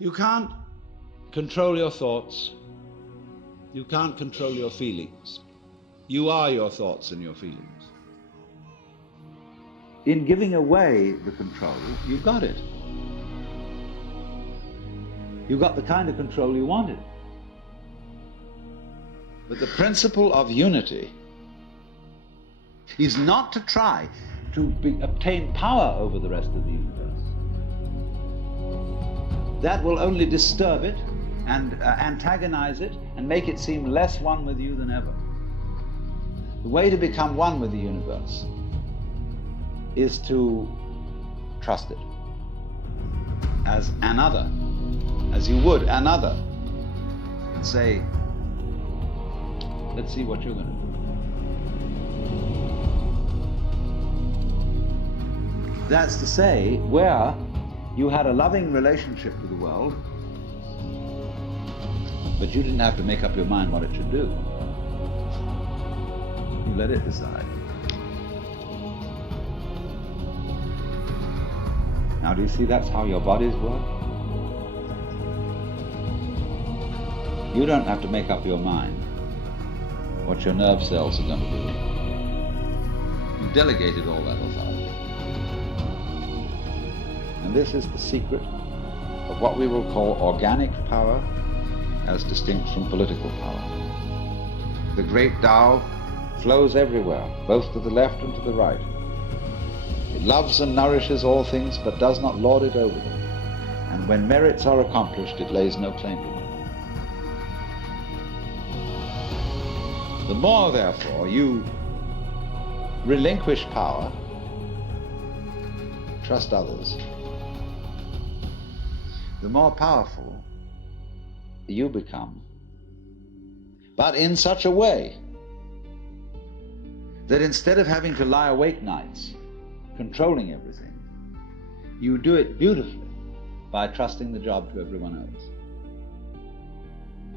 You can't control your thoughts. You can't control your feelings. You are your thoughts and your feelings. In giving away the control, you got it. You got the kind of control you wanted. But the principle of unity is not to try to obtain power over the rest of the universe. That will only disturb it and antagonize it and make it seem less one with you than ever. The way to become one with the universe is to trust it as another, as you would another, and say, let's see what you're going to do. That's to say, where you had a loving relationship to the world, but you didn't have to make up your mind what it should do. You let it decide. Now, do you see that's how your bodies work? You don't have to make up your mind what your nerve cells are going to do. You've delegated all that authority. And this is the secret of what we will call organic power as distinct from political power. The great Tao flows everywhere, both to the left and to the right. It loves and nourishes all things, but does not lord it over them. And when merits are accomplished, it lays no claim to them. The more, therefore, you relinquish power, trust others, the more powerful you become. But in such a way that instead of having to lie awake nights controlling everything, you do it beautifully by trusting the job to everyone else.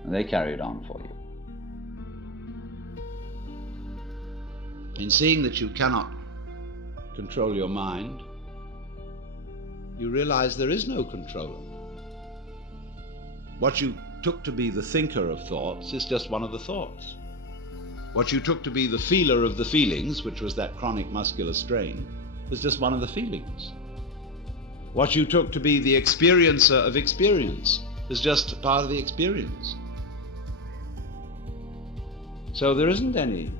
And they carry it on for you. In seeing that you cannot control your mind, you realize there is no controller. What you took to be the thinker of thoughts is just one of the thoughts. What you took to be the feeler of the feelings, which was that chronic muscular strain, was just one of the feelings. What you took to be the experiencer of experience is just part of the experience. So there isn't any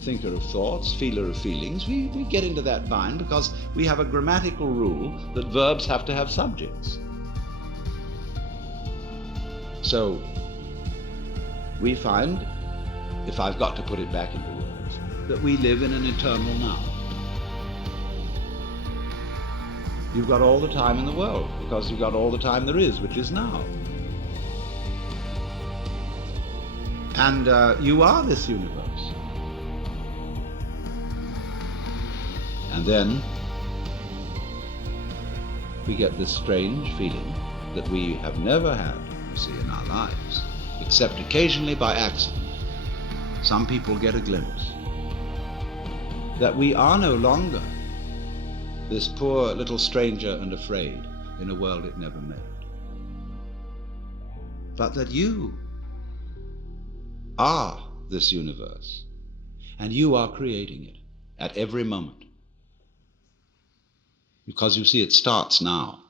thinker of thoughts, feeler of feelings. We get into that bind because we have a grammatical rule that verbs have to have subjects. So we find, if I've got to put it back into words, that we live in an eternal now. You've got all the time in the world because you've got all the time there is, which is now. And you are this universe. And then we get this strange feeling that we have never had, see, in our lives, except occasionally by accident. Some people get a glimpse that we are no longer this poor little stranger and afraid in a world it never made, but that you are this universe, and you are creating it at every moment. Because you see, it starts now.